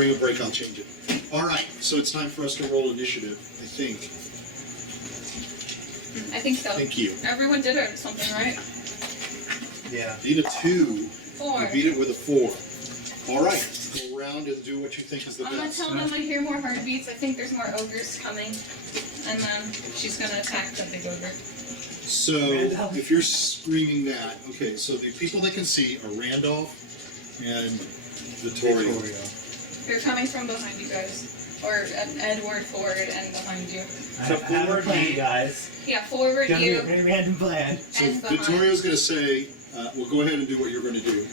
during a break, I'll change it. All right, so it's time for us to roll initiative, I think. I think so. Thank you. Everyone did it something, right? Yeah. Beat a 2. 4. You beat it with a 4. All right, go around and do what you think is the I'm gonna best. tell them I hear more heartbeats. I think there's more ogres coming. And then she's gonna attack the big ogre. So, if you're screaming that, okay, so the people that can see are Randolph and Vittorio. They're coming from behind you guys. Or Edward forward and behind you. So forward you guys. Yeah, forward Don't you. do a very random plan. So And behind. Vittorio's going to say, well, go ahead and do what you're going to do.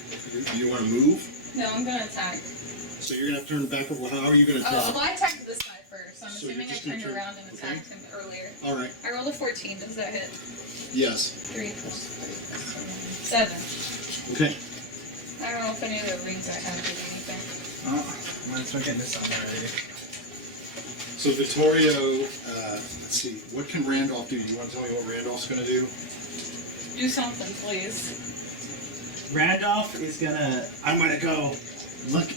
You want to move? No, I'm gonna attack. So you're going to have to turn back over. How are you going to attack? Oh, well, I attacked this guy first. I'm So assuming you're I just gonna turned turn- around and okay. attacked him earlier. All right. I rolled a 14. Does that hit? Yes. 3 plus 3 plus 7. 7. Okay. I don't know if any of the rings I have do anything. Oh, might as well get this on already. So Vittorio, let's see, what can Randolph do? You want to tell me what Randolph's going to do? Do something, please. Randolph is gonna. I'm gonna go look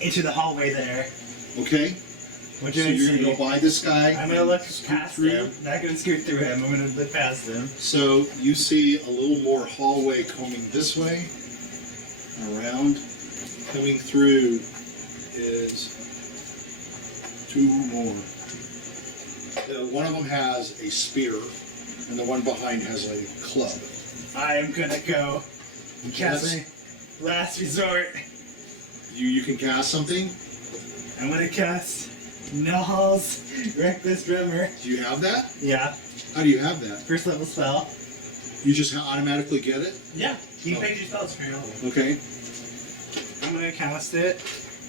into the hallway there. Okay. What So do you you're going to go by this guy. I'm gonna look scoot past through him. Not gonna scoot through him. I'm gonna look past him. So you see a little more hallway coming this way, around. Coming through is 2 more. One of them has a spear, and the one behind has a club. I am gonna go and cast my last resort. You can cast something. I'm gonna cast Null's Reckless Drummer. Do you have that? Yeah, How do you have that? first level spell. You just automatically get it? Yeah, you Oh. pick your spells for your level. Okay. I'm gonna cast it,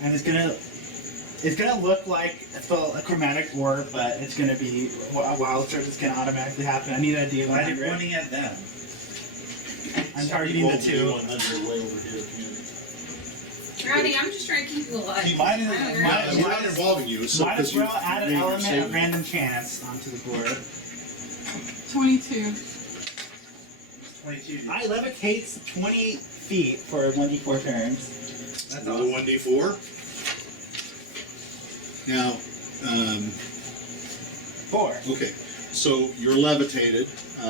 and it's gonna look like a chromatic orb, but it's gonna be a wild surge that's gonna automatically happen. I need an idea. Why are you pointing at them? I'm targeting the 2. 100 way over here. Rowdy, I'm just trying to keep you alive. Mine is- I don't mine- know. We're not involving you. So Might as because well you add an made your element of statement. random chance onto the board. 22. 22. I levitates 20 feet for 1d4 turns. That's Another awesome. 1d4. Now, 4. okay. So you're levitated. I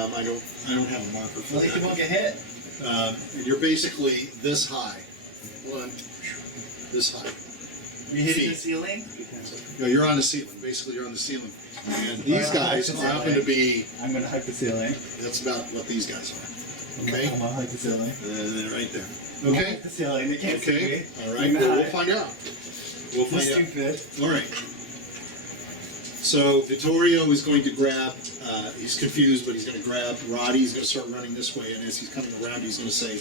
don't have a marker for Well, at least you that. won't get hit. And you're basically this high. This high. You hit Feet. the ceiling? No, you're on the ceiling. Basically, you're on the ceiling. And these guys happen to be. I'm gonna hug the ceiling. That's about what these guys are. Okay. I'm gonna hug the ceiling. They're right there. I'm gonna Okay. hug the ceiling. They can't see Okay. me. All right. I'm Well, we'll high. find out. We'll You're find out. stupid. All right. So Vittorio is going to grab. He's confused, but he's going to grab Rotty. He's going to start running this way, and as he's coming around, he's going to say,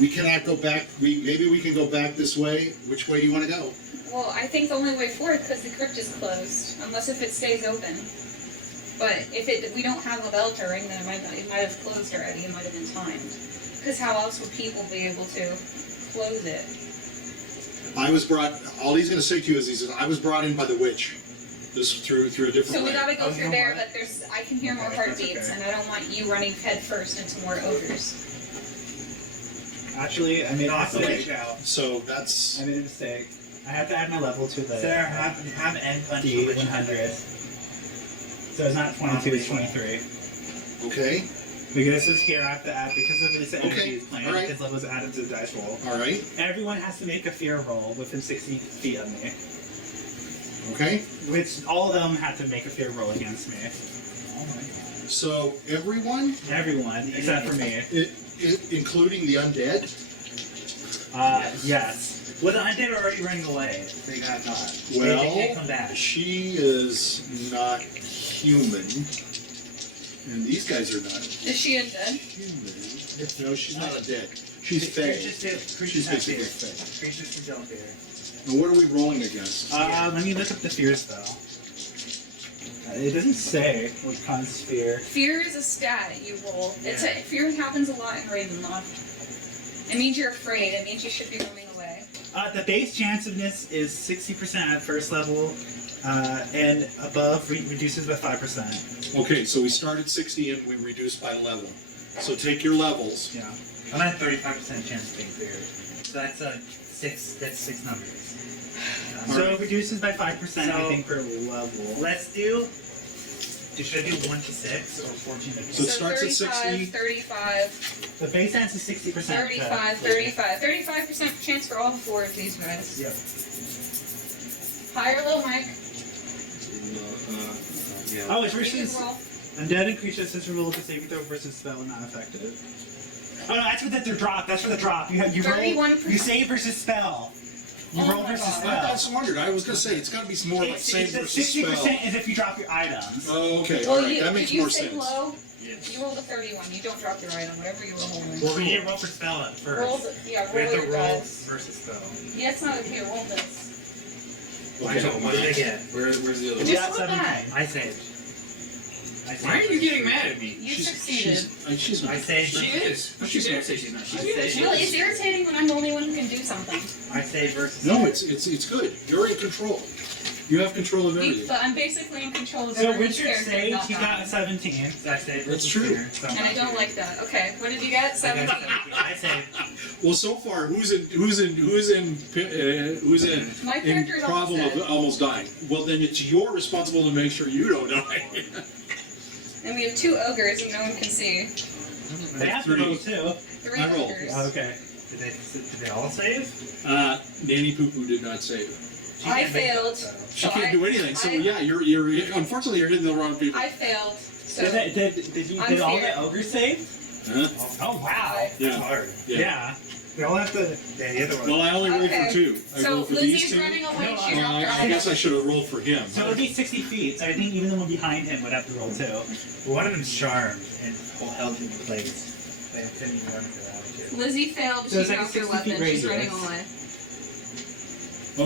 "We cannot go back. Maybe we can go back this way. Which way do you want to go?" Well, I think the only way forward because the crypt is closed, unless if it stays open. But if we don't have a Belter ring, then it might have closed already. It might have been timed. Because how else would people be able to close it? I was brought. All he's going to say to you is, he says, "I was brought in by the witch. This through a different So way." we gotta go Oh, you through know there, what? but I can hear more Okay, heartbeats, that's okay. and I don't want you running head first into more ogres. Actually, I made a Also, mistake. watch out. So that's. I made a mistake. I have to add my level to the Sarah, have end punch for which D100. So it's not 22, it's 23. Okay. Because this is here, I have to add, because of this energy Okay, is playing, alright. his level is added to the dice roll. All right. Everyone has to make a fear roll within 60 feet of me. Okay. Which all of them had to make a fear roll against me. So everyone, Everyone, except for me. including the undead. Yes. Well, the undead are already running away. They got not. They Well, can't come back. she is not human, and these guys are not Is she undead? human. No, she's not undead. She's Creatures fey. do- creatures She's have basically fear. fey. Creatures who don't fear. And what are we rolling against? Let me look up the fears though. It doesn't say what causes fear. Fear is a stat you roll. Fear happens a lot in Ravenloft. It means you're afraid. It means you should be running away. The base chance of this is 60% at first level, and above reduces by 5%. Okay, so we start at 60 and we reduce by level. So take your levels. Yeah. I'm at 35% chance of being feared. So that's 6. That's 6 numbers. So Alright. it reduces by 5%, I So- think, per level. Let's do. Should I do 1 to 6 or 14 to 6? So it starts at 60. 35, The base sense is 60%. 35, 35. 35% chance for all four of these guys. Yep. High or low, Mike? Yeah. Oh, it's You can versus roll. undead and creatures since roll the saving throw versus spell and not effective. Oh no, that's for the drop. That's for the drop. You roll. 31%. You save versus spell. You Oh roll my versus God. spell. That's wondered. I was gonna say it's gotta be more like It's save the versus 60% spell. is if you drop your items. Oh, okay. Well, All right. That makes you more say sense. low, Yes. you roll the 31. You don't drop your item, whatever you roll. Well, we need to roll for spell at first. Roll the, yeah, We roll have to your roll dice. versus spell. Yeah, it's not okay, roll this. Okay. What did I get? Where's the other Just one? Yeah, roll that. 17. I saved. Why are you getting mad at me? You succeeded. She's I saved. She is. But you dare say she's not. She's It's really, it's irritating when I'm the only one who can do something. I saved versus. No, it's good. You're in control. You have control of everything. But I'm basically in control of So everyone's Richard character, saved. not He mine. got a 17. I saved. That's true. And I don't like that. Okay, what did you get? I 17. got 17. I saved. Well, so far, who's in My character is almost problem dead. of almost dying? Well, then it's your responsibility to make sure you don't die. And we have 2 ogres and no one can see. They have to roll too. 3 I rolled. ogres. Okay. Did they all save? Nanny Poo Poo did not save it. She I can't make failed. that, though. She So can't do anything. So I- yeah, you're unfortunately you're hitting the wrong people. I failed. So Did all the ogres save? Huh? Oh wow. Yeah. That's hard. Yeah. They all have to. Yeah, the other one. Well, I only rolled Okay. for 2. I So rolled for these Lizzie's 2. running away. No, She Well, dropped her I guess I item. should have rolled for him. So it would be 60 feet. So I think even the one behind him would have to roll too. Well, one of them's charmed and held in place. They couldn't even run for that. Too. Lizzie failed. So She it's like a dropped her 60 feet weapon. She's radius. running away.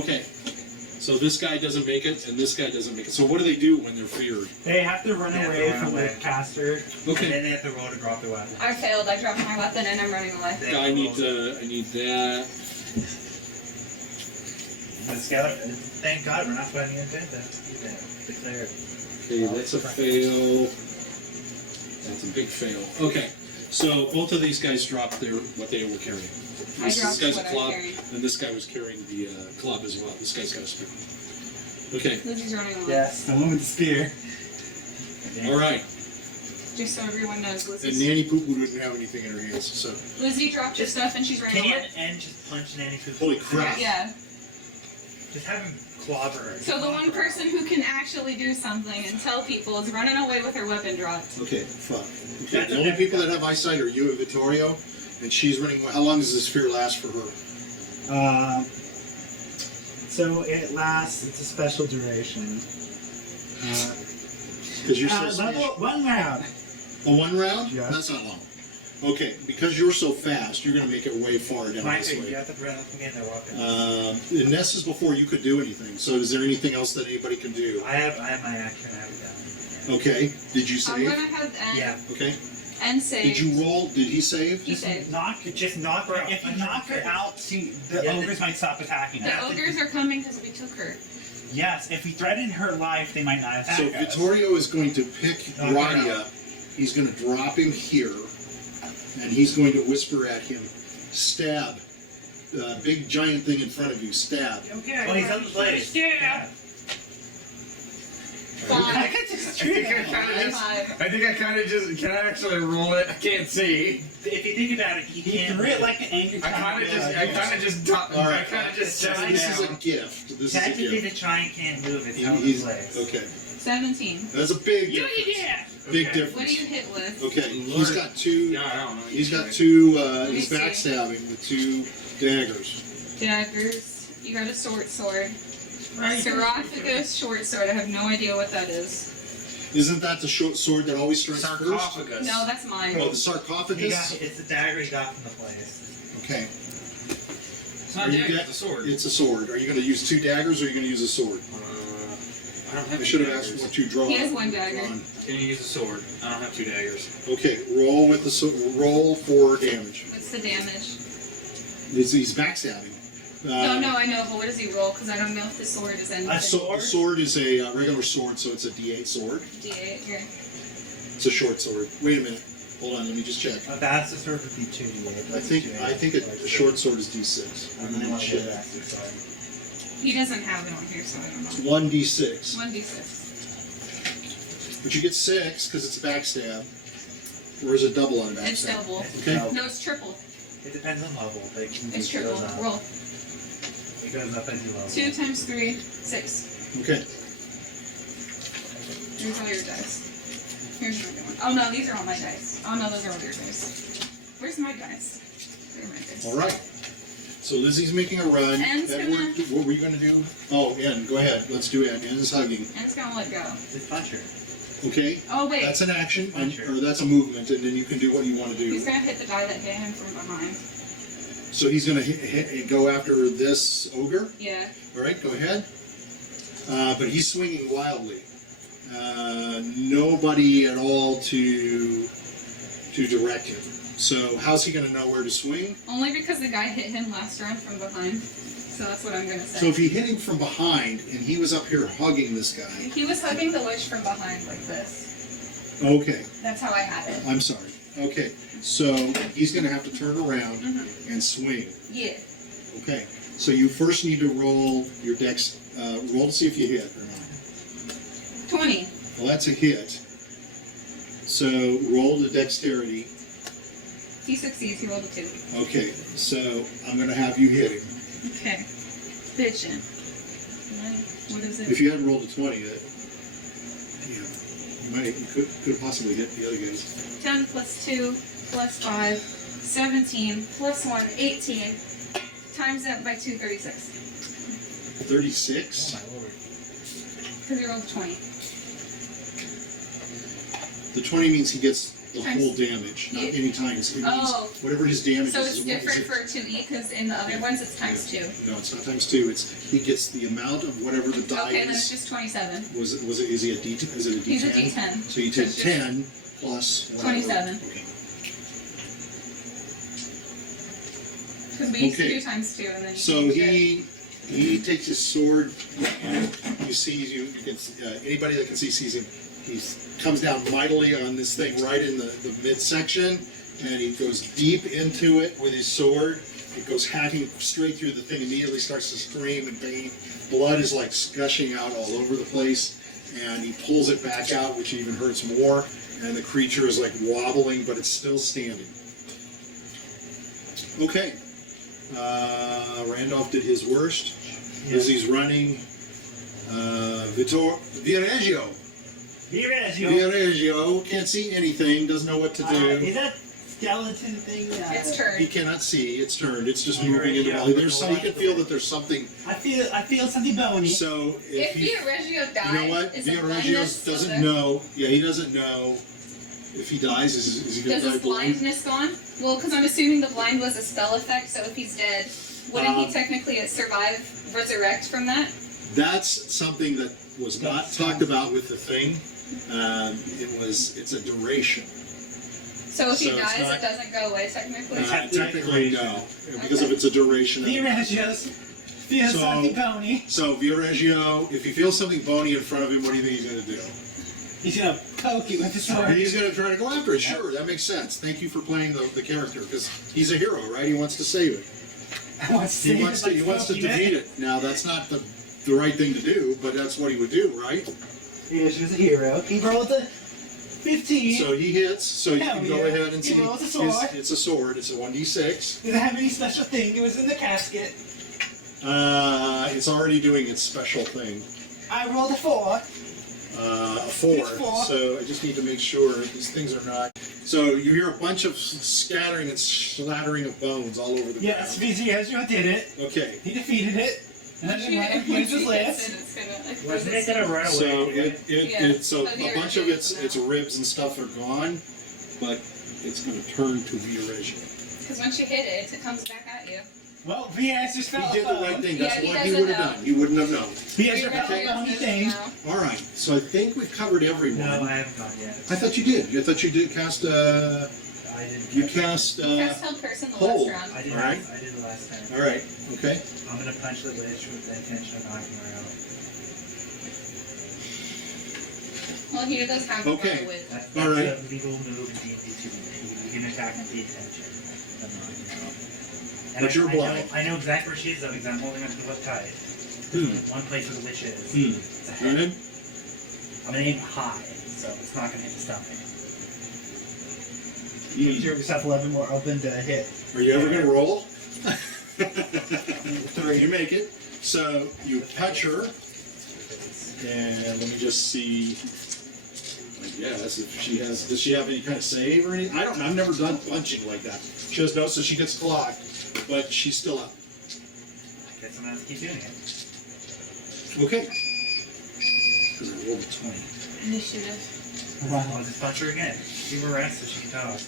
Okay. So this guy doesn't make it, and this guy doesn't make it. So what do they do when they're feared? They have to run They have to away run from away. the caster. And Okay. then they have to roll to drop their weapon. I failed. I dropped my weapon and I'm running away. They have I to need roll- I need that. The skeleton. Thank God we're not fighting a dead. Declared. Okay, that's a fail. That's a big fail. Okay. So both of these guys dropped what they were carrying. I This dropped guy's a what I'm club, carrying. and this guy was carrying the club as well. This guy's got a spear. Okay. Lizzie's running away. Yes, the one with the spear. All right. Just so everyone knows, And Lizzie's. Nanny Poo Poo didn't have anything in her hands, so Lizzie dropped her stuff and she's running Can you away. and just punch Nanny Poo? holy crap. Yeah. Just have him clobber her. So the one person who can actually do something and tell people is running away with her weapon dropped. Okay, fuck. Okay, the only people that have eyesight are you and Vittorio, and she's running. How long does this fear last for her? So it lasts. It's a special duration. Because you're so Level 1 round. a 1 round? Yeah. That's not long. Okay, because you're so fast, you're going to make it way far down Mike, this you way. have to run up again. They're walking. And this is before you could do anything. So is there anything else that anybody can do? I have my action. I have it down. Okay. Did you I'm save? gonna have N. Yeah. Okay. N save. Did you roll? Did he save? He saved. Just knock her. If you knock her out, the Yeah, ogres might stop attacking The her. ogres are coming because we took her. Yes, if we threaten her life, they might not attack So us. Vittorio is going to pick Knock her Rotty out. up. He's going to drop him here, and he's going to whisper at him, "Stab." Big giant thing in front of you. Stab. Okay. Well, he's on the place. Yeah. Five. I think I kind of just can I actually roll it? I can't see. If you think about it, he He can't. threw it like an angry I kind of just All right. I kind of just set it This is a down. gift. This is a Technically, gift. the giant can't move. It's held in He's place. okay. 17. That's a big difference. Big Okay. difference. What do you hit with? Okay, he's got 2. Yeah, I don't know. He's got 2. me He's see. backstabbing with 2 daggers. Daggers. You got a sword. Sarcophagus short sword. I have no idea what that is. Isn't that the short sword that always strikes first? Sarcophagus. No, that's mine. Oh, the He sarcophagus. got, it's the dagger he got from the place. Okay, It's not Are you dagger, get- it's a sword. it's a sword. Are you going to use 2 daggers or are you going to use a sword? I don't have I should have daggers. asked what you draw. He has 1 dagger. on. Can you use a sword? I don't have 2 daggers. Okay, roll with the roll for damage. What's the damage? He's backstabbing. No, I know, but what does he roll? Because I don't know if the sword is anything. A sword is a regular sword, so it's a D8 sword. D8 here. It's a short sword. Wait a minute. Hold on, let me just check. A bastard sword would be 2d8. I think a short sword is D6. And then I want to do bastard sword. He doesn't have it on here, so I don't It's know. 1d6. 1d6. But you get 6 because it's a backstab. Or is it double on a backstab? It's double. Okay. No, it's triple. It depends on level. Like, It's triple. It goes up. Roll. It goes up as you level. 2 times 3, 6. Okay. Here's all your dice. Here's your other one. Oh no, these are all my dice. Oh no, those are all your dice. Where's my dice? They're my dice. All right. So Lizzie's making a run. En's Edward, what were you going to do? Oh, En, go ahead. Let's do En. En is hugging. And it's gonna let go. It's puncher. Okay. Oh wait. That's an action, Puncher. or that's a movement, and then you can do what you want to do. He's gonna hit the guy that hit him from behind. So he's going to go after this ogre. Yeah. All right, go ahead. But he's swinging wildly. Nobody at all to direct him. So how's he going to know where to swing? Only because the guy hit him last round from behind. So that's what I'm gonna say. So if he hit him from behind, and he was up here hugging this guy. He was hugging the lich from behind like this. Okay, That's how I had it. I'm sorry. Okay, so he's going to have to turn around and swing. Yeah. Okay, so you first need to roll your dex. Roll to see if you hit or not. 20. Well, that's a hit. So roll the dexterity. He succeeds. He rolled a 2. Okay, so I'm going to have you hit him. Okay. Bitchin'. What is it? If you hadn't rolled a 20, you could possibly hit the other guys. 10 plus 2 plus 5, 17 plus 1, 18. Times that by 2, 36. 36. Oh my lord. Because you rolled 20. The 20 means he gets the Times- whole damage, not Yeah. any times. It means Oh. whatever his damage So is. it's is different for 2e because in the other ones it's times 2. No, it's not times 2. It's he gets the amount of whatever the die Okay, then it's is. just 27. Was it? Is he a D? Is it a D10? He's a D10. So you So take it's just 10 plus whatever. 27. Okay. Because we used to Okay. do times 2 and then you So changed it. he takes his sword, and you see you can anybody that can see sees him. He comes down mightily on this thing right in the midsection, and he goes deep into it with his sword. It goes hacking straight through the thing. Immediately starts to scream in pain. Blood is like gushing out all over the place, and he pulls it back out, which even hurts more. And the creature is like wobbling, but it's still standing. Okay. Randolph did his worst. As he's running, Viareggio. Viareggio can't see anything, doesn't know what to do. Is that skeleton thing? It's He turned. cannot see. It's turned. It's just moving into volley. There's some. He can feel that there's something. I feel something bony. So If he, Viareggio dies, you know what? is the Viareggio blindness doesn't still there? know. Yeah, he doesn't know if he dies. Is he going Does to die his blind? blindness gone? Well, because I'm assuming the blind was a spell effect, so if he's dead, wouldn't he Um, technically survive, resurrect from that? That's something that was not talked about with the thing. It's a duration. So if he so it's dies, not- it doesn't go away technically? Technically, no, because if it's a duration. Viareggio's feels So- something bony. So Viareggio, if he feels something bony in front of him, what do you think he's going to do? He's gonna poke it with his sword. He's going to try to go after it. Sure, that makes sense. Thank you for playing the character, because he's a hero, right? He wants to save it. I want to see He wants to defeat it. Now, that's not the right thing to do, but that's what he would do, right? Viareggio's a hero. He rolled a 15. So he hits, so you Hell can go yeah. ahead and He see. rolls a sword. It's a sword. It's a 1d6. Did it have any special thing? It was in the casket. It's already doing its special thing. I rolled a 4. A 4. It's 4. So I just need to make sure these things are not. So you hear a bunch of scattering and slattering of bones all over the Yes, ground. Viareggio did it. Okay. He defeated it. And then Once he used he his hits last. it, it's gonna- Wasn't it gonna run away? So Yeah. so But a bunch of Viareggio's its ribs and stuff are gone, but it's going to turn to Viareggio. Because once you hit it, it comes back at you. Well, Viareggio He fell did the right bone. thing. Yeah, That's he what he doesn't would have know. done. He wouldn't have known. Viareggio fell Viareggio bone doesn't thing. know. All right. So I think we've covered everyone. No, I haven't gone yet. I thought you did. I thought you did cast. I didn't. You cast. Cast held person the hold. last round. I did. Alright. I did the last time. All right. Okay. I'm gonna punch the lich with the intention of knocking her out. Well, he does have to Okay. roll with. That's All right. a legal move in D&D 2. You can attack with the intention of knocking her out. And But you're blind. I know exactly where she is though, because I'm holding onto the tight. One place where the witch is. Hmm. It's a Go head. ahead. I'm gonna aim high, so it's not gonna hit the stomach. Give yourself a little bit more open to hit. Are you ever going to roll? 3. You make it. So you touch her, and let me just see. I guess if she has, does she have any kind of save or anything? I don't know. I've never done punching like that. She has no, so she gets clocked, but she's still up. Guess I'm gonna have to keep doing it. Okay. Because I rolled a 20. Initiative. I'll just punch her again. Give her rest so she can talk.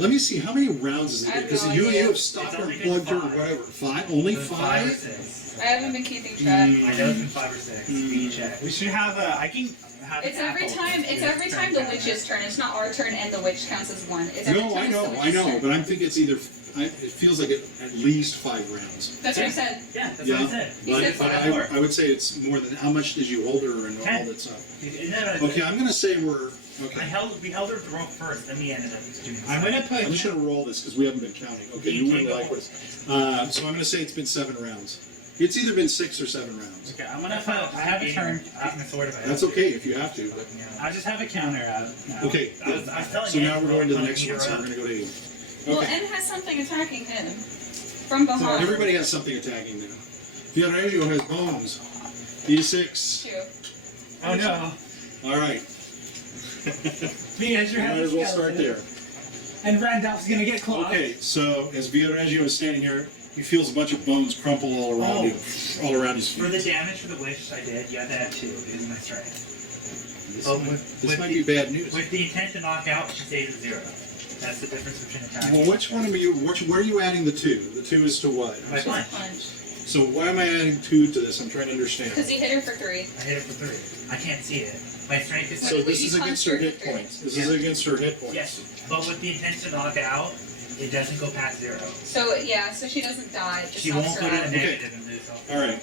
Let me see. How many rounds is it? I have Because no you idea. have stopped It's her, only been plugged her, or 5. whatever. 5? Only It's been 5 or 5? 6. I haven't been keeping track. I know it's been 5 or 6. Speed check. We should have a. I can have. It's an every apple. time. It's every time the witch's turn. It's not our turn, and the witch counts as 1. It's every No, time I it's the know, witch's I know. turn. But I'm thinking it's either. It feels like at least 5 rounds. That's what I said. Yeah, that's Yeah. what I said. You said But five. I would say it's more than. How much did you hold her and all 10. that stuff? No, Okay, I'm going to say we're. we Okay. held her at the rope first, then we ended up doing this. I'm gonna put. I'm just going to roll this because we haven't been counting. Okay, you wouldn't like what. So I'm going to say it's been 7 rounds. It's either been 6 or 7 rounds. Okay, I'm gonna put. I have a turn. Keep my sword if I have That's to. okay if you have to. But, I just have a counter out. Now. okay. I was telling So you. now we're going to the I'm next gonna one. So beat we're her going to go to 8. Well, Okay. N has something attacking him from So behind. everybody has something attacking them. Viareggio has bones. E6. 2. Oh no. All right. Me as You your might as well start there. And Randolph's gonna get clogged. Okay, so as Viareggio is standing here, he feels a bunch of bones crumple all around him, all around his For feet. the damage for the wish I did, you had to have 2. It is my strength. This might be bad news. With the intent to knock out, she stays at 0. That's the difference between attacking. Well, which one are you? Where are you adding the 2? The 2 is to what? My punch. Punch. So why am I adding 2 to this? I'm trying to understand. Because he hit her for 3. I hit her for 3. I can't see it. My strength is So Wait, this you is against punched her her hit for 3. points. This is against her hit points. Yes, but with the intent to knock out, it doesn't go past 0. So yeah, so she doesn't die. Just She knocks won't her go to out. the negative and lose health. All right.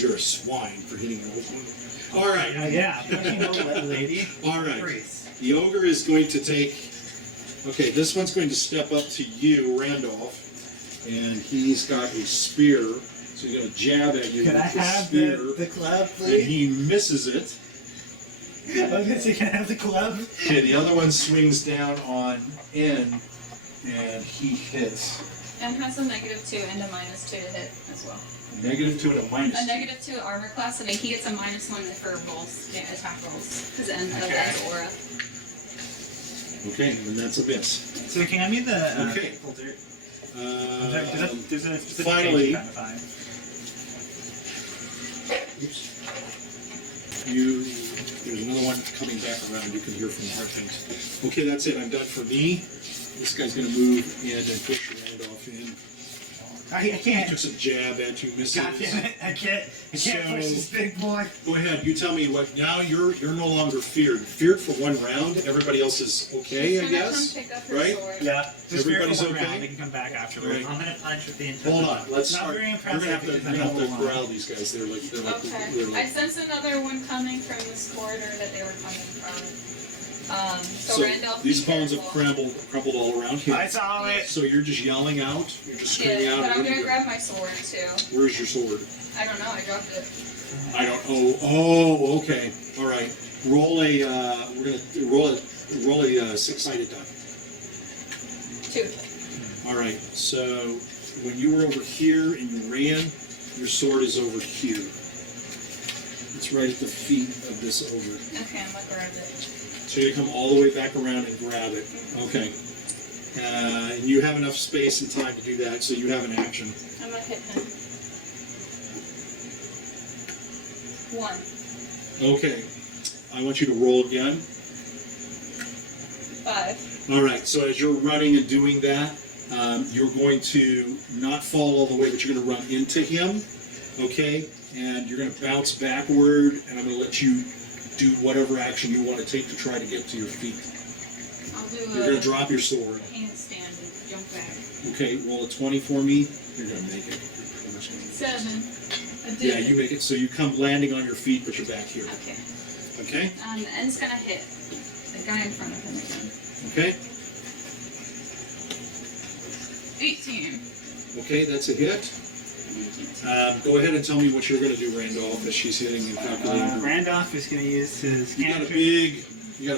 You're a swine for hitting an old one. All right. Yeah. Don't you know, lady? All right. Freeze. The ogre is going to take. Okay, this one's going to step up to you, Randolph, and he's got a spear. So he's going to jab at you Can I with the have spear, the club, and please? he misses it. I was gonna say, can I have the club? Okay, the other one swings down on N, and he hits. And has a -2 and a -2 to hit as well. -2 and a minus. A -2 armor class, and then he gets a -1 for rolls, yeah, attack rolls, because N of N's aura. Okay, and that's a miss. So can I me the Okay. filter? Um, There's a specific finally- page I'm trying to find. Oops. There's another one coming back around. You can hear from the things. Okay, that's it. I'm done for me. This guy's going to move in and push Randolph in. I He can't. took some jab at you, misses. God damn it! I can't push this big boy. Go ahead. You tell me what. Now you're no longer feared. Feared for 1 round. Everybody else is okay, I He's gonna guess. come pick up her right? sword. Yeah. Just Everybody's for one okay? round, they can come back afterwards. Right. I'm gonna punch with the intent. Hold on. Let's Not start. very We're impressive gonna have to, because I we're gonna know have to a lot. corral these guys. They're like. Okay. They're I like sense another one coming from this corridor that they were coming from. So so Randolph, these be bones have careful. crumbled all around here. I saw it. So you're just yelling out. You're just screaming Yeah, out. but I'm What do gonna you- grab my sword too. Where's your sword? I don't know, I dropped it. I don't. Oh, okay. All right. Roll a. We're gonna roll a 6-sided die. 2. All right. So when you were over here and you ran, your sword is over here. It's right at the feet of this ogre. Okay, I'm gonna grab it. So you're gonna come all the way back around and grab it. Okay. And you have enough space and time to do that, so you have an action. I'm gonna hit him. 1. Okay. I want you to roll again. 5. All right. So as you're running and doing that, you're going to not fall all the way, but you're going to run into him. Okay. And you're going to bounce backward, and I'm going to let you do whatever action you want to take to try to get to your feet. I'll do You're a going to drop your sword. handstand and jump back. Okay. Roll a 20 for me. You're going to make it. 7. I did. Yeah, you make it. So you come landing on your feet, but you're back here. Okay. Okay. N's gonna hit the guy in front of him again. Okay. 18. Okay, that's a hit. Go ahead and tell me what you're going to do, Randolph, as she's hitting and calculating. Randolph is going to use his You got a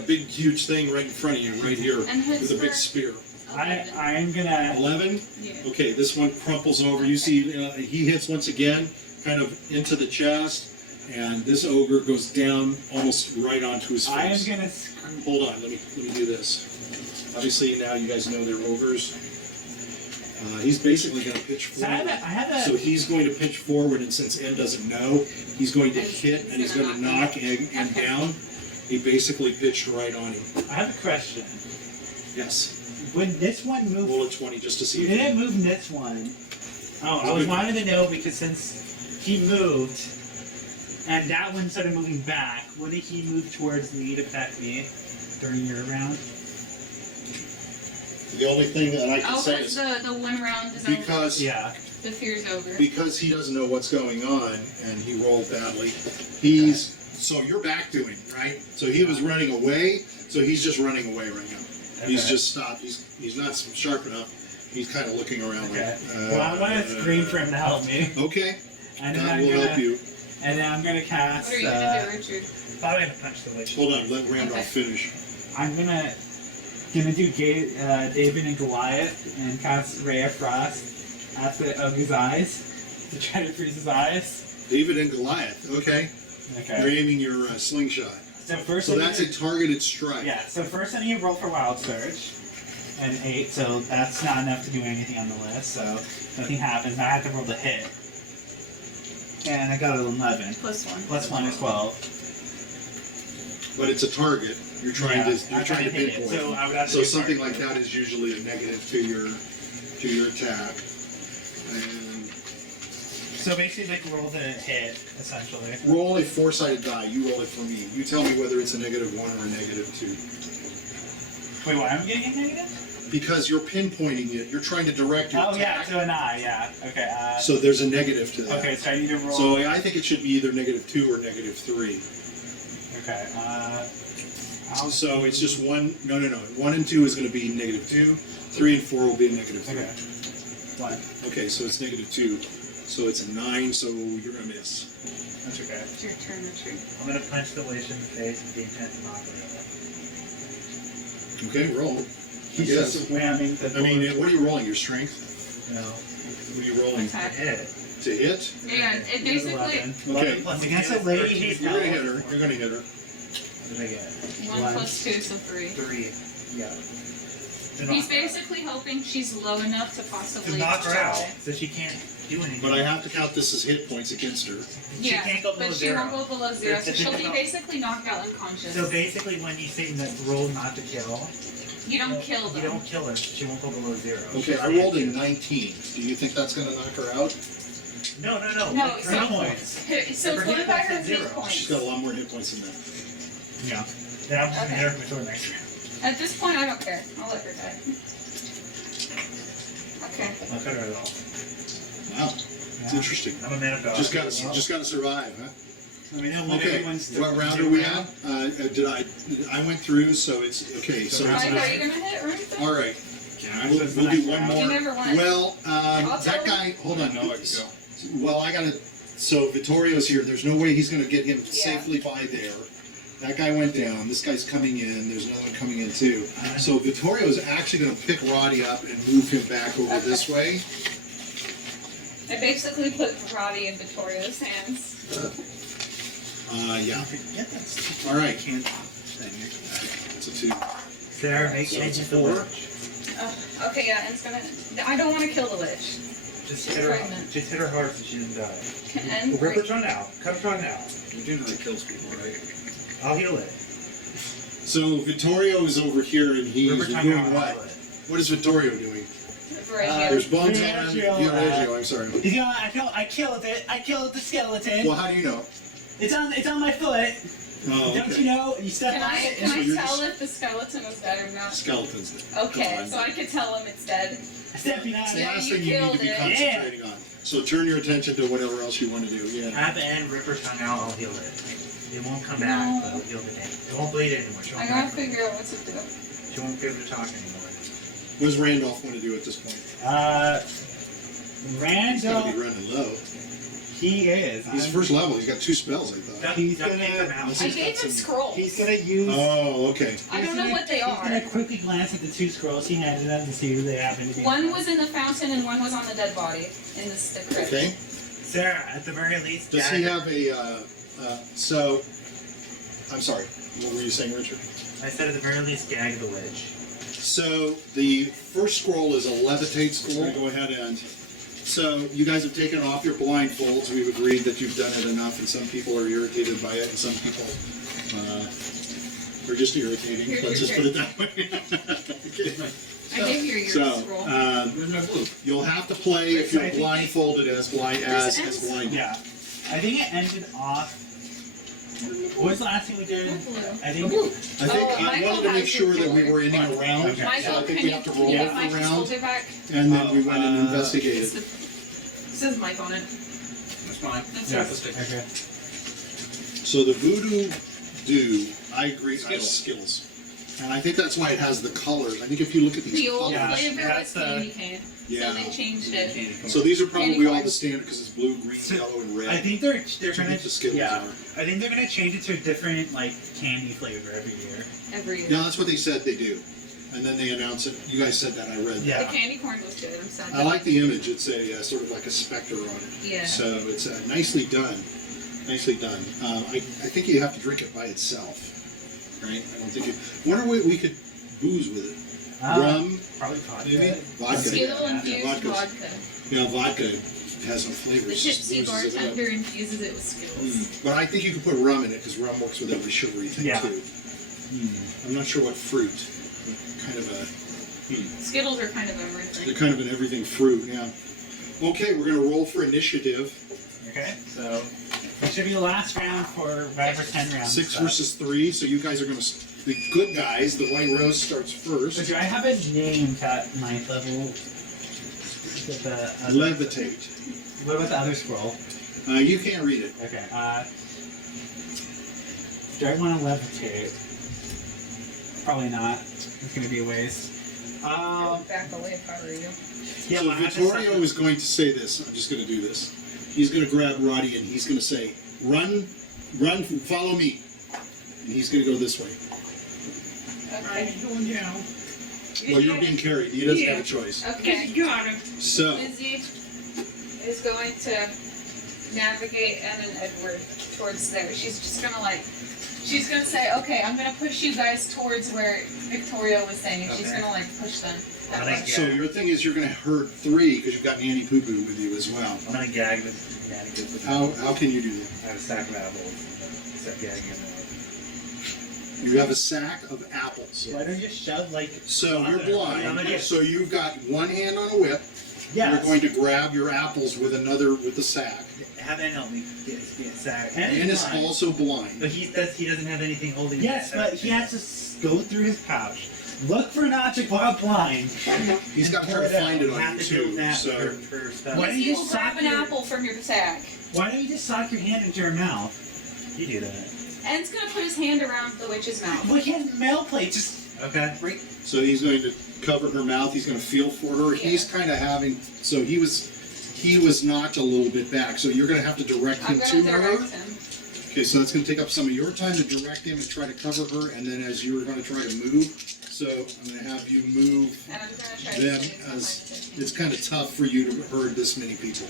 big, huge thing right in front of you, right here, And his with a big for- spear. I'm going to... 11? Yeah. Okay, this one crumples over. You see, he hits once again, kind of into the chest, and this ogre goes down almost right onto his face. I am going to... Hold on, let me do this. Obviously, now you guys know they're ogres. He's basically going to pitch So I forward. have a... So he's going to pitch forward, and since N doesn't know, he's going to hit and he's going to knock N down. He basically pitched right on him. I have a question. Yes. When this one moved... Roll a 20 just to see if Did it move this one? Oh, I was wanting to know because since he moved, and that one started moving back, wouldn't he move towards me to attack me during your round? The only thing that I can Oh, say because is the 1 round is over. because Yeah. The fear's over. because he doesn't know what's going on and he rolled badly. He's so you're back to him, right? So he was running away, so he's just running away right now. He's Okay. just stopped. He's not sharp enough. He's kind of looking around Okay. like. Well, I'm gonna scream for him to help me, Okay, and then that I'm will gonna, help you. and then I'm gonna cast. What are you gonna do, Richard? Probably gonna punch the witch. Hold on, let Randolph Okay. finish. I'm gonna do David and Goliath and cast Ray of Frost at the ogre's eyes to try to freeze his eyes. David and Goliath. Okay, Okay. you're aiming your slingshot. So first, So I that's need a targeted strike. Yeah, so first I need to roll for Wild Surge. An 8, so that's not enough to do anything on the list, so nothing happens. Now I have to roll the hit. And I got an 11. +1. Plus 1 is 12. But it's a target. You're trying Yeah, to I'm trying to hit it, pinpoint. so I would have to So do something target. like that is usually a negative to your attack. And So basically, like, roll the hit, essentially. roll a 4-sided die. You roll it for me. You tell me whether it's a -1 or a -2. Wait, why am I getting a negative? Because you're pinpointing it. You're trying to direct your Oh, yeah, attack. so an I, yeah. Okay, So there's a negative to that. okay, so I need to roll. So I think it should be either -2 or -3. Okay, So it's just one. No. 1 and 2 is going to be -2. 3 and 4 will be a -3. Okay. 1. Okay, so it's -2. So it's a 9. So you're going to miss. That's okay. It's your turn, Richard. I'm gonna punch the witch in the face with the intent to knock her out. Okay, roll. He's Yes. just whamming the I mean, what are you rolling? Your strength? No. What are you rolling? Attack. Hit. To hit? Yeah, it basically 11. Okay. Plus Against two a lady, 13. he's You're gonna hit her. You're gonna hit her. What did I get? 1 + 2, so 3. 3. Yeah. He's basically hoping she's low enough to possibly To knock her try. out, so she can't do anything. But I have to count this as hit points against her. She Yeah, can't go below but she 0. won't go below 0, so That's she'll the be thing basically knocked out unconscious. So basically, when you say that roll not to kill, You don't kill them. you don't kill her. She won't go below 0. Okay, I rolled a 19. Do you think that's gonna knock her out? No. No, Like, so- hit points. So Her it's hit going by points her at 0. hit points. She's got a lot more hit points than that. Yeah. Then I'm just Okay. gonna hit her with my sword next round. At this point, I don't care. I'll let her die. Okay. I'll cut her off. Wow, it's interesting. I'm a man of God. Just gotta survive, huh? I mean, don't let Okay, everyone still what round do are we round. at? I went through, so it's okay. So Mike, it's are you gonna hit or anything? all right. Yeah, We'll do one You more. never won. Well, I'll that tell guy. Hold on. No, I can go. Well, I gotta. So Vittorio's here. There's no way he's gonna get him Yeah. safely by there. That guy went down. This guy's coming in. There's another one coming in too. So Vittorio's actually gonna pick Rotty up and move him back over this way. I basically put Rotty in Vittorio's hands. Yeah. Get that stupid All right. can- It's a 2. Sarah, make So it it's into 4. the witch. Okay, yeah, and it's gonna. I don't want to kill the witch. Just She's hit her. pregnant. Just hit her hard so she doesn't die. Can end. Rip her tongue out. Cut her tongue out. You do know that kills people, right? I'll heal it. So Vittorio is over here and he's Rip her tongue doing out. what? I'll heal it. What is Vittorio doing? Viareggio. There's bones on him. Viareggio, Viareggio, I'm sorry. He's gonna, I killed it. I killed the skeleton. Well, how do you know? It's on my foot. Oh, Don't okay. you know? You step Can on I it. can So I you're tell just- if the skeleton is dead or not? Skeletons. Okay, Gone. so I could tell him it's dead. Stepping on It's the Yeah, it. last you thing you need to killed be it. concentrating on. So turn your attention to whatever else you want to do. Yeah. At the end, rip her tongue out. I'll heal it. It won't come back, No. but I'll heal the day. It won't bleed anymore. She I won't, gotta figure out what to do. she won't be able to talk anymore. What does Randolph want to do at this point? He's Randall, gotta be running low. he is. He's first level. He's got 2 spells, I thought. He's Don't gonna. take them out. I gave him scrolls. He's gonna use. Oh, okay. I don't know what they He's are. gonna quickly glance at the 2 scrolls he handed them to see who they happen to be. One was in the fountain and one was on the dead body in the crypt. Okay. Sarah, at the very least, Does he have a, so, I'm sorry, what were you saying, Richard? I said at the very least, gag the witch. So, the first scroll is a levitate scroll. I'm gonna go ahead and, so, you guys have taken off your blindfolds. We've agreed that you've done it enough, and some people are irritated by it, and some people, are just irritating. Here, Let's just here. put it that way. Okay. I gave you your So, scroll. Where's my blue? you'll have to play if you're blindfolded as blind. Yeah. I think it ended off. What was the last thing we did? Blue. I think. I think Oh, I Michael wanted to make has sure your that we folder. were ending a round. Okay. So I Michael, think can we you, have to can roll you it give Mike for his round, folder back? and then we went and It's investigated. the, it says Mike on it. That's fine. That's Yeah. yours. Okay. So the voodoo do, I agree, has skills. And I think that's why it has the colors. I think if you look at these The old Yeah, colors, flavor was that's the- candy cane. Yeah. So they changed it. so these are probably Candy all corn. the standard because it's blue, green, So, yellow, and red. I think they're I gonna think the skills yeah. are. I think they're gonna change it to a different like candy flavor every year. Every year. Yeah, that's what they said they do. And then they announce it. You guys said that. I read that. Yeah. The candy corn was good. I'm sad. I like the image. It's a sort of like a specter on it. Yeah. So it's nicely done. Nicely done. I think you have to drink it by itself, right? I don't think it. Wonder what we could booze with it. Rum, Probably vodka. maybe vodka. Skittle Yeah, infused vodka's- vodka. Yeah, vodka has no The flavors. tipsy boozes it up. bartender infuses it with Skittles. But I think you can put rum in it because rum works with every sugary thing Yeah. too. I'm not sure what fruit. Kind of a. Skittles are kind of They're everything. kind of an everything fruit. Yeah. Okay, we're gonna roll for initiative. Okay, so it should be the last round for whatever 10 rounds. 6 stuff. versus 3. So you guys are gonna. The good guys. The white rose starts So first. do I have a name at 9th level? The other- Levitate. What about the other scroll? You can't read it. Okay. Do I want to levitate? Probably not. It's gonna be a waste. I would back away if I were you. Yeah, So well, I have to Vittorio suffer- is going to say this. I'm just going to do this. He's going to grab Rotty and he's going to say, "Run, run, follow me." And he's going to go this way. Okay. Well, you're being carried. He doesn't have a choice. Okay. So, Lizzy is going to navigate Anne and Edward towards there. She's just gonna she's gonna say, okay, I'm gonna push you guys towards where Victoria was saying, and she's Okay. gonna push them that I way. like so your thing is you're going to herd 3 because you've got Nanny Poo Poo with you as well. I'm gonna gag with with How can you do that? I have a stack of apples. Start gagging them. You have a sack of apples. Why don't you just shove like? So you're I'm blind. gonna- So you've got one hand on a whip. Yeah. You're going to grab your apples with the sack. Have Ann help me get a sack. And- And is blind. also blind. But he doesn't have anything holding. Yes, that but he has to go through his pouch, look for an object while blind. He's got to try to find it on you too. So per spell. Why don't Lizzy you will just grab sock an your- apple from your sack. Why don't you just sock your hand into her mouth? You do that. Anne's gonna put his hand around the witch's mouth. Well, he has mail plate. Just Okay. So he's going to cover her mouth. He's going to feel for her. Yeah. He's kind of having. So he was knocked a little bit back. So you're going to have to direct I'm him gonna to direct her. him. Okay, so that's going to take up some of your time to direct him and try to cover her. And then as you're going to try to move, so I'm going to have you move And I'm gonna try them to stay as behind it's kind of tough for you to herd this many people.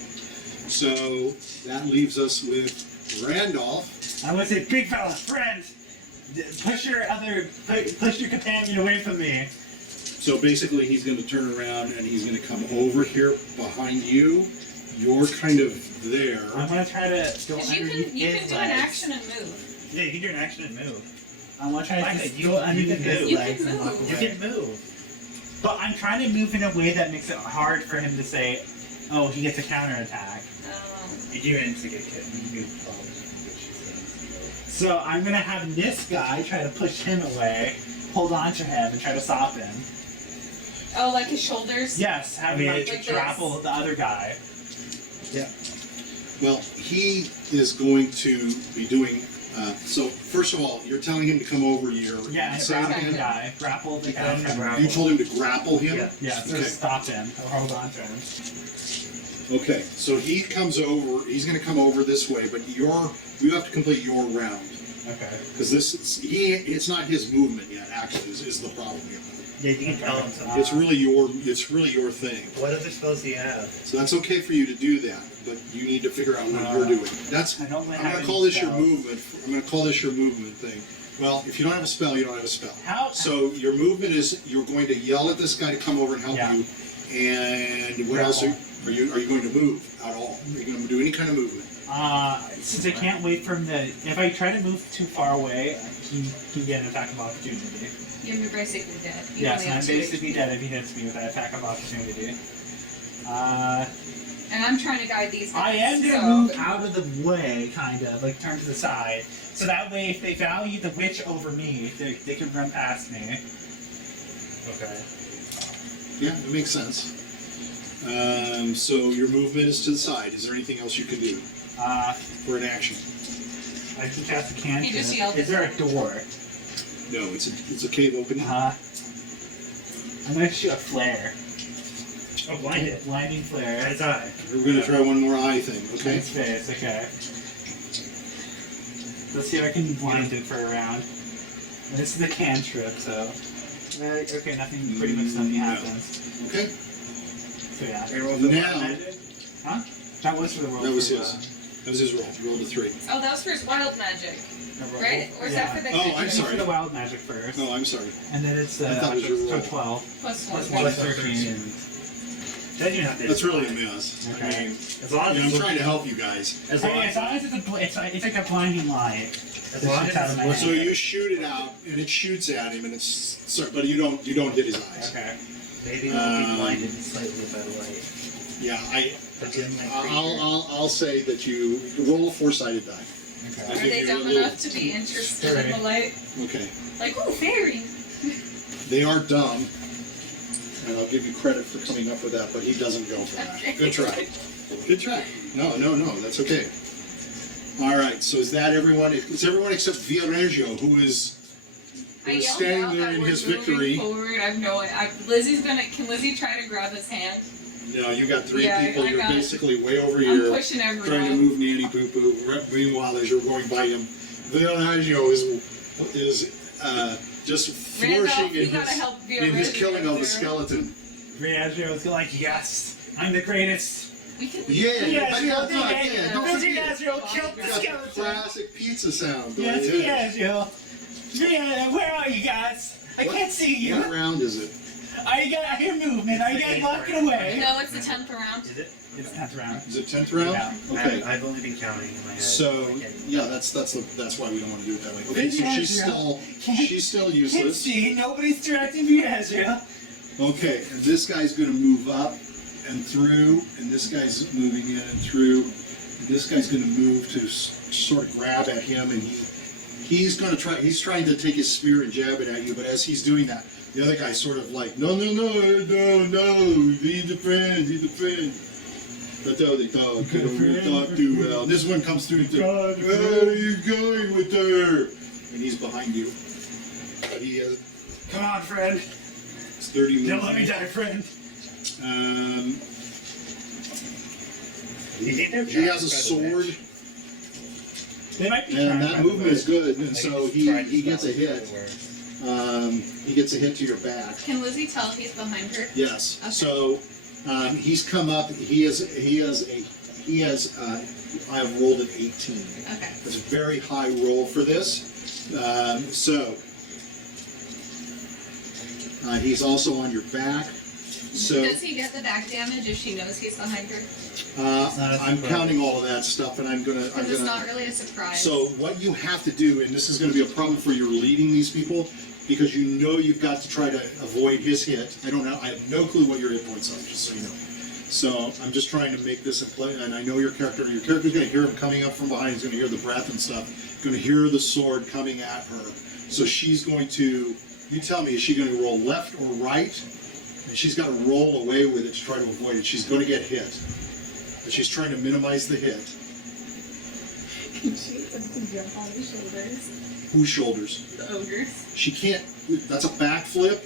So that leaves us with Randolph. I want to say, big fella, friend, push your companion away from me. So basically, he's going to turn around and he's going to come over here behind you. You're kind of there. I'm gonna try to go Because underneath you his can do legs. an action and move. Yeah, you can do an action and move. I want to try Fine, to just you- go you underneath can his move. You legs can and walk move. away. You can move. But I'm trying to move in a way that makes it hard for him to say, "Oh, he gets a counterattack." You do instigate it. You do follow what she says. So I'm gonna have this guy try to push him away, hold on to him, and try to stop him. Oh, like his shoulders? Yes, have I mean, him like like this. grapple the other guy. Well, he is going to be doing. So first of all, you're telling him to come over here. Yeah, and Say grapple again? the guy, grapple the guy. Grapple. You told him to grapple him. Yeah. Yeah, so Okay. stop him, or hold on to him. Okay, so he comes over. He's going to come over this way, but you have to complete your round Okay. because it's not his movement yet. Actually, is the problem here. Yeah, you can tell him something. It's really your thing. What other spells do you have? So that's okay for you to do that, but you need to figure out what you're doing. That's. I don't I'm have going to any call this your spells. movement. I'm going to call this your movement thing. Well, if you don't have a spell, you don't have a spell. How? So your movement is you're going to yell at this guy to come over and help Yeah. you. And what else are you going to move at all? Are you going to do any kind of movement? Since I can't wait for him to, if I try to move too far away, he can get an attack of opportunity. You're basically dead. You Yes, only I'm have 2 basically HP. dead if he hits me with that attack of opportunity. And I'm trying to guide these guys. I am so gonna move out of the way, kind of, like turn to the side, so that way if they value the witch over me, they can run past me. Okay. Yeah, that makes sense. So your movement is to the side. Is there anything else you can do for an action? I can cast a cantrip. He just yelled Is there a at door? No, it's a cave opening. I'm gonna shoot a flare. Oh, blinded. Blinding flare. That's eye. We're going to try one more eye thing, okay? His face, okay. Let's see if I can blind it for a round. And this is the cantrip, so. Okay, pretty much nothing happens. Okay. So yeah. Can you roll for Now- magic? Huh? That was for the roll. That was for, his. That was his roll. He rolled a 3. Oh, that was for his wild magic, roll. right? Or is Yeah. that for the Oh, I'm cantrip? It's sorry. for the wild magic first. Oh, I'm sorry. And then it's I thought it was your so roll. 12. Plus 1. Plus 13. Then you have to. That's really a mess. Okay. As long as I'm it's trying to help you guys. As long Okay, as long as it's like a blinding light. As long as out of my it's So hand. you shoot it out, and it shoots at him, and but you don't hit his eyes. Okay. maybe we'll be blinded slightly by the light. Yeah, But then like I'll say that you roll a 4-sided die. Okay. Are they dumb enough to be interested in the light? Okay. Like, ooh, fairy! They are dumb, and I'll give you credit for coming up with that, but he doesn't go for that. Okay. Good try. Good try. No, that's okay. All right, so is that everyone? It's everyone except Viareggio, who is I yelled standing out there that in we're his moving victory. forward. I have no idea. Can Lizzie try to grab his hand? No, you got 3 Yeah, people. I You're got it. basically way over I'm here, pushing trying to everyone. move Nanny Poo Poo. Meanwhile, as you're going by him, Viareggio is just Randolph, flourishing you in gotta his, help in his Viareggio killing of a there. skeleton. Viareggio was like, yes, I'm the greatest. We can. Yeah, Yes, that's you're right, yeah, don't forget. Viareggio killed the That's the skeleton. classic pizza sound. Yes, Yeah. Viareggio. Where are you guys? I What- can't see you. What round is it? I hear movement. Are you guys walking away? No, it's the 10th round. is it? It's 10th round. Is it 10th round? Yeah. Okay. I've only been counting in my head. So Okay. yeah, that's why we don't want to do it that way. Okay, so she's still Can't useless. see. Nobody's directing Viareggio. Okay, and this guy's going to move up and through, and this guy's moving in and through. And this guy's going to move to sort of grab at him, and he's going to try. He's trying to take his spear and jab it at you, but as he's doing that, the other guy's sort of like, no, he defends. But the other dog couldn't talk too well. And this one comes through and says, where are you going with her? And he's behind you. But he has Come on, friend. 30 Don't let me minutes. die, friend. He has a sword, They might be and trying that to movement is good, and Like, so he's tried he to gets a spell hit. it where- He gets a hit to your back. Can Lizzie tell if he's behind her? Yes. Okay. So he's come up. I have rolled an 18. Okay. It's a very high roll for this. He's also on your back. So Does he get the back damage if she knows he's behind her? I'm counting all of that stuff, and I'm gonna. Because it's not really a surprise. So what you have to do, and this is going to be a problem for your leading these people, because you know you've got to try to avoid his hit. I have no clue what your hit points are, just so you know. So I'm just trying to make this a play, and I know your character's going to hear him coming up from behind. He's going to hear the breath and stuff. Going to hear the sword coming at her. So she's going to. You tell me, is she going to roll left or right? And she's got to roll away with it to try to avoid it. She's going to get hit. But she's trying to minimize the hit. Can she jump on his shoulders? Whose shoulders? The ogres. She can't. That's a backflip.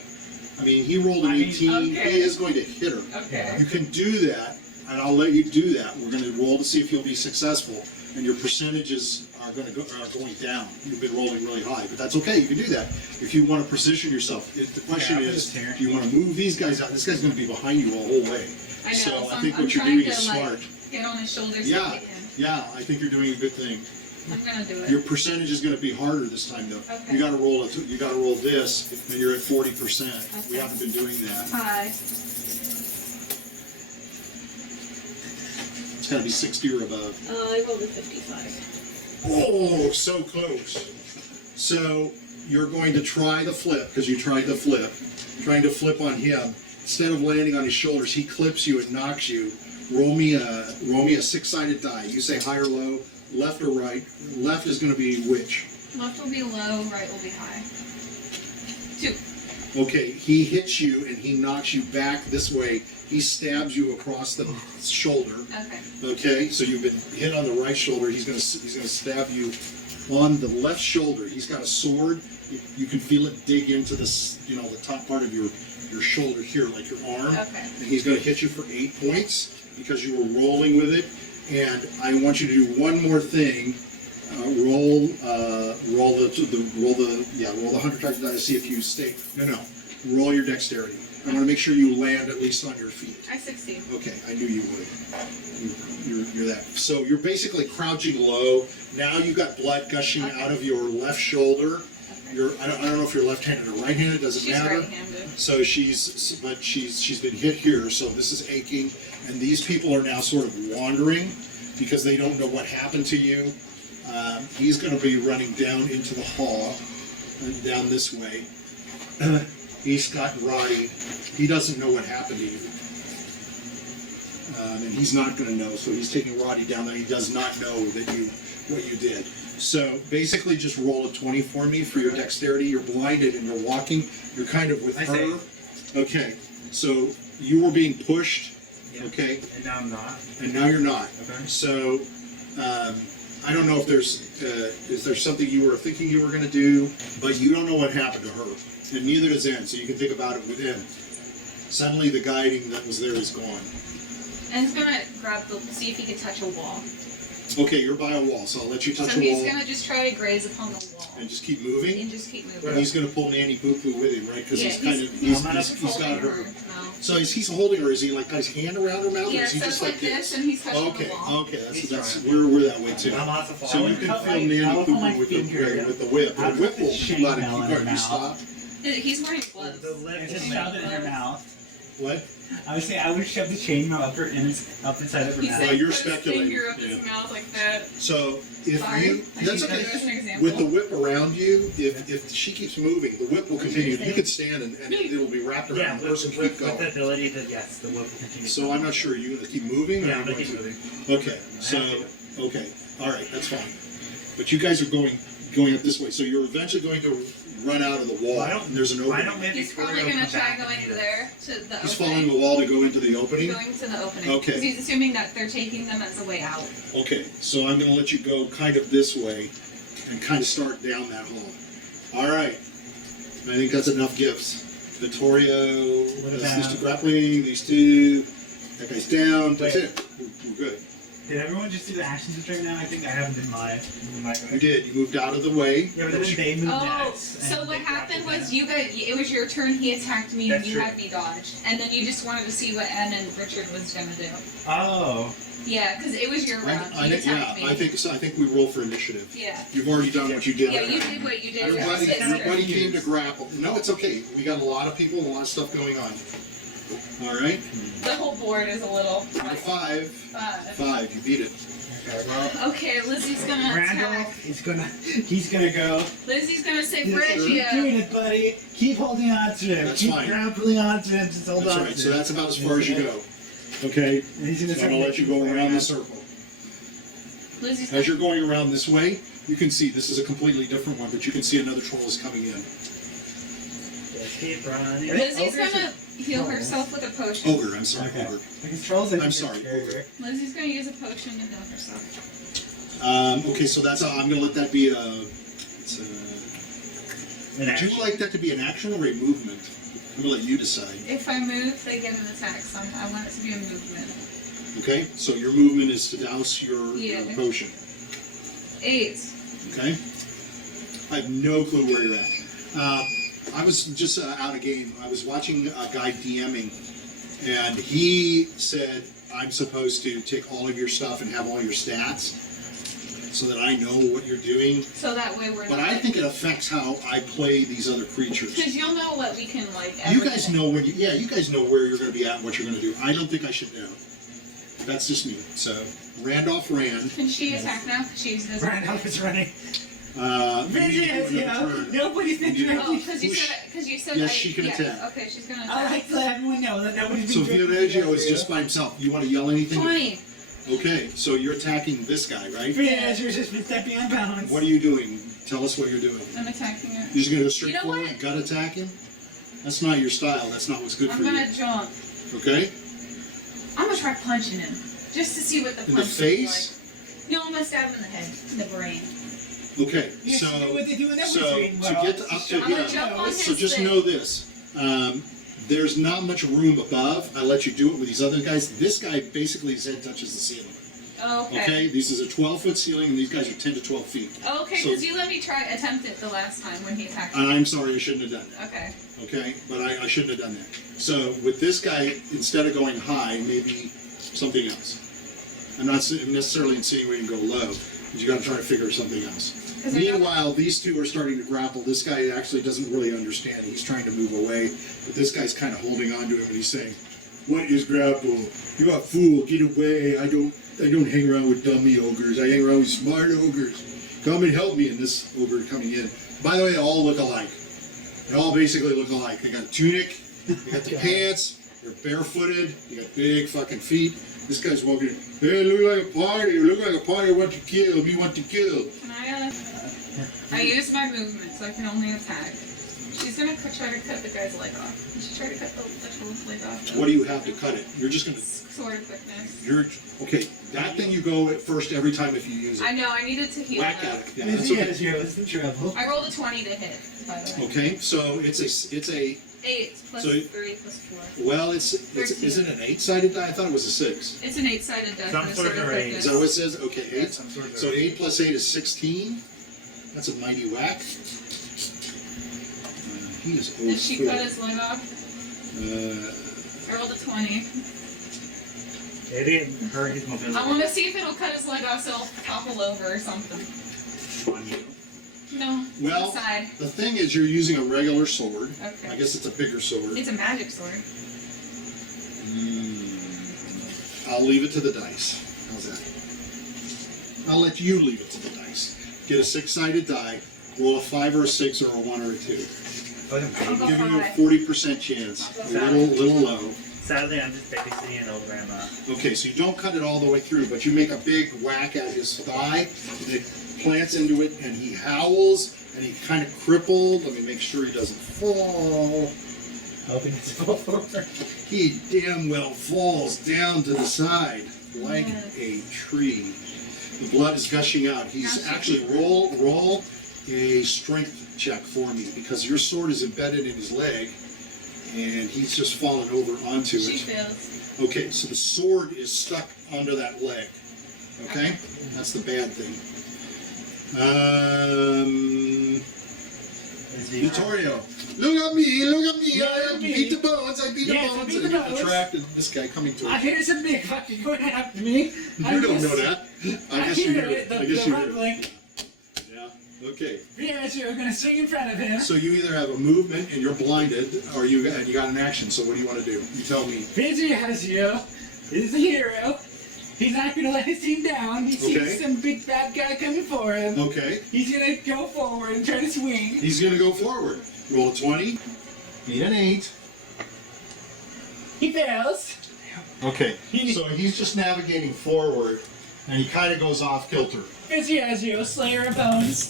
I mean, he rolled an I mean, 18. okay. He is going to hit her. Okay. You can do that. and I'll let you do that. We're going to roll to see if you'll be successful, and your percentages are going down. You've been rolling really high, but that's okay. You can do that if you want to position yourself. The question is, do you want to move these guys out? This guy's going to be behind you all the whole way. I know. So I I'm- think I'm what you're trying doing to, is like, smart. Get on his shoulders Yeah. and kick him. Yeah, I think you're doing a good thing. I'm gonna do it. Your percentage is going to be harder this time, though. Okay. You got to roll it. You got to roll this, and you're at 40%. We Okay. haven't been doing that. Hi. It's got to be 60 or above. I rolled a 55. Oh, so close. So you're going to try the flip because you tried the flip. Trying to flip on him. Instead of landing on his shoulders, he clips you and knocks you. Roll me a six-sided die. You say high or low, left or right. Left is going to be which? Left will be low, right will be high. 2. Okay, he hits you and he knocks you back this way. He stabs you across the shoulder. Okay. Okay, so you've been hit on the right shoulder. He's gonna stab you on the left shoulder. He's got a sword. You can feel it dig into this, the top part of your shoulder here, like your arm. Okay. And he's gonna hit you for 8 points because you were rolling with it. And I want you to do one more thing. Roll the 100 times die to see if you stay. No. Roll your dexterity. I want to make sure you land at least on your feet. I succeed. Okay, I knew you would. You're that. So you're basically crouching low. Now you've got blood gushing out of your left shoulder. Okay. I don't know if you're left-handed or right-handed. Does it She's matter? right-handed. So she's been hit here. So this is aching, and these people are now sort of wandering because they don't know what happened to you. He's going to be running down into the hall, down this way. He's got Rotty. He doesn't know what happened to you. And he's not going to know, so he's taking Rotty down there. He does not know what you did. So basically just roll a 20 for me for your dexterity. You're blinded and you're walking. You're kind of with her. Okay, so you were being pushed, okay? And now I'm not. And now you're not. Okay. So, I don't know if is there something you were thinking you were going to do, but you don't know what happened to her. And neither does N, so you can think about it with N. Suddenly the guiding that was there is gone. And he's gonna see if he can touch a wall. Okay, you're by a wall, so I'll let you touch So a he's wall gonna just try to graze upon the wall. and just keep moving. And just keep moving. And he's going to pull Nanny Boo Boo with him, right? Because Yeah, he's got holding her. No. So is he's holding her? Is he like got his hand around her mouth? Yeah, or is he so just it's like this, and he's touching Okay, the wall. okay, He's that's trying. we're that way too. I'm also So falling. you can cut feel my- Nanny I'll Boo put my Boo with finger the whip. I'll The put whip the will chain let bell in her you mouth. stop. He's wearing gloves. The lip And is just shove it in her mouth. What? I would say I would shove the chainmail up inside of her He mouth. said Well, you're put his speculating, finger up yeah. his mouth like that. So if Sorry. you, that's okay. As an example. With the whip around you, if she keeps moving, the whip will continue. You could stand and it'll be wrapped Yeah, around the person. with Keep the going. ability that, yes, the whip will continue. So I'm not sure. You gonna keep moving? Yeah, or I'm gonna you keep going moving. Okay. So okay. All right. That's fine. But you guys are going up this way. So you're eventually going to run out of the wall. Why don't- and there's an Why opening. don't maybe He's probably Vittorio gonna come try back going and do there to the He's opening. following the wall to go into the opening. Going to the opening. Okay. Because he's assuming that they're taking them as a way out. Okay, so I'm going to let you go kind of this way and kind of start down that hall. All right. I think that's enough gifts. Vittorio, What that's these about- two grappling, these two, that guy's down. That's Wait. it. We're good. Did everyone just do the actions right now? I think I haven't been live. You did. You moved out of the way. Yeah, but then they moved Oh, next. so and what they happened grabbed was them. you guys, it was your turn, he attacked me, and That's you true. had me dodge. And then you just wanted to see what Ann and Richard was gonna do. Oh. Yeah, because it was your round, you attacked me. I think so. I think we roll for initiative. Yeah. You've already done what you did. Yeah, you did what you did. Everybody, It's everybody your came to grapple. No, it's okay. We got a lot of people, a lot of stuff going on. All right. turn. The whole board is a little. Number five. Five. Five. You beat it. Okay, well, Okay, Lizzie's gonna Randall attack. he's gonna go. Lizzie's gonna say Keep doing Viareggio. it, buddy. Keep holding on to him. That's Keep fine. grappling on to him. Just hold That's on right. to So him. that's about as far as you go. Okay. And he's gonna So I'm gonna let you go around the circle. Lizzie's As gonna. you're going around this way, you can see this is a completely different one, but you can see another troll is coming in. just keep running. Lizzie's gonna heal herself with a potion. Ogre, I'm sorry, Okay. ogre. Because trolls are I'm sorry, scary. Lizzie's gonna use a potion to heal herself. Okay, so that's I'm gonna let that be a. It's a would you like that to be an action or a movement? I'm gonna let you decide. If I move, they get an attack, so I want it to be a movement. Okay, so your movement is to douse your potion. 8. Okay? I have no clue where you're at. I was just out of game. I was watching a guy DMing, and he said I'm supposed to take all of your stuff and have all your stats so that I know what you're doing. So that way we're But not... I think it affects how I play these other creatures. Because you'll know what we can, like, You guys know when you, you guys know where you're going to be at and what you're going to do. I don't think I should know. That's just me. So, Randolph ran. Can she attack now? She's visible. Randolph is running. Vinci Vinci, nobody's been directly. Oh, because you said Yes, she can attack. Okay, she's gonna I attack. like to let everyone know that nobody's So been directly. Viareggio is just by himself. You want to yell anything? 20. Okay, so you're attacking this guy, right? Viareggio's just been stepping on bounds. What are you doing? Tell us what you're doing. I'm attacking her. You're just going to go straight You know forward, what? gut attack him? That's not your style. That's not what's good I'm for you. gonna jump. Okay? I'm gonna try punching him. Just to see what the In the punch face? is like. No, I'm gonna stab him in the head. In the brain. Okay, You so should do what they do in every so street. to get up to I'm gonna jump on so his just thing. know this. There's not much room above. I let you do it with these other guys. This guy basically his head touches the ceiling. Okay. Okay, this is a 12-foot ceiling, and these guys are 10 to 12 feet. Okay, So- because you let me attempt it the last time when he attacked me. I'm sorry, I shouldn't have done that. Okay. Okay, but I shouldn't have done that. So with this guy, instead of going high, maybe something else. I'm not necessarily insinuating go low, but you got to try to figure something else. Meanwhile, these two are starting to grapple. This guy actually doesn't really understand. He's trying to move away, but this guy's kind of holding on to him, and he's saying, "What is grapple? You a fool! Get away! I don't hang around with dummy ogres. I hang around with smart ogres. Come and help me." And this ogre coming in. By the way, they all look alike. They all basically look alike. They got a tunic, they got the pants, they're barefooted, they got big fucking feet. This guy's walking in, "Hey, look like a party. You look like a party. I want to kill. Me want to kill." Can I use my movement, so I can only attack. She's gonna try to cut the guy's leg off. Did she try to cut the fool's leg off? What do you have to cut it? You're just gonna. Sword of quickness. Okay. That thing you go at first every time if you use it. I know, I needed to heal Whack him. at it. Yeah, that's okay. Viareggio is in trouble. I rolled a 20 to hit, by the way. Okay, so it's a 8 plus So- 3 plus 4. well, it's 13. is it an 8-sided die? I thought it was a 6. It's an 8-sided die Some for the sort sword of of range. quickness. Is that what it says? Okay, 8. Yeah, some sort of So 8 plus 8 is 16. That's a mighty whack. He is old. Did she cut his leg off? Uh, I rolled a 20. It didn't hurt his mobility. I want to see if it'll cut his leg off so he'll topple over or something. On you. No, Well- inside. the thing is, you're using a regular sword. Okay. I guess it's a bigger sword. It's a magic sword. I'll leave it to the dice. How's that? I'll let you leave it to the dice. Get a 6-sided die. Roll a 5 or a 6 or a 1 or a 2. I'll I'm go giving you a 5. 40% chance. A little low. Sadly, I'm just babysitting an old grandma. Okay, so you don't cut it all the way through, but you make a big whack at his thigh. It plants into it, and he howls, and he kind of crippled. Let me make sure he doesn't fall. Hoping it's fall forward. He damn well falls down to the side like Yes. a tree. The blood is gushing out. He's actually roll a strength check for me because your sword is embedded in his leg, and he's just fallen over onto She it. fails. Okay, so the sword is stuck under that leg. Okay? That's the bad thing. Vittorio. Look at me, I beat the bones, I beat the Yes, I bones. beat the And you bones. attracted this guy coming to I us. hear some big fucking going after me. You don't know that. I guess you hear do. it, the I guess you do. rumbling. Yeah. Okay. Viareggio gonna swing in front of him. So you either have a movement and you're blinded, or you got an action. So what do you want to do? You tell me. Viareggio is the hero. He's not gonna let his team down. He sees Okay. some big bad guy coming for him. Okay. He's gonna go forward and try to swing. He's gonna go forward. Roll a 20. Beat an 8. He fails. Okay. So he's just navigating forward, and he kind of goes off kilter. Viareggio, Slayer of Bones.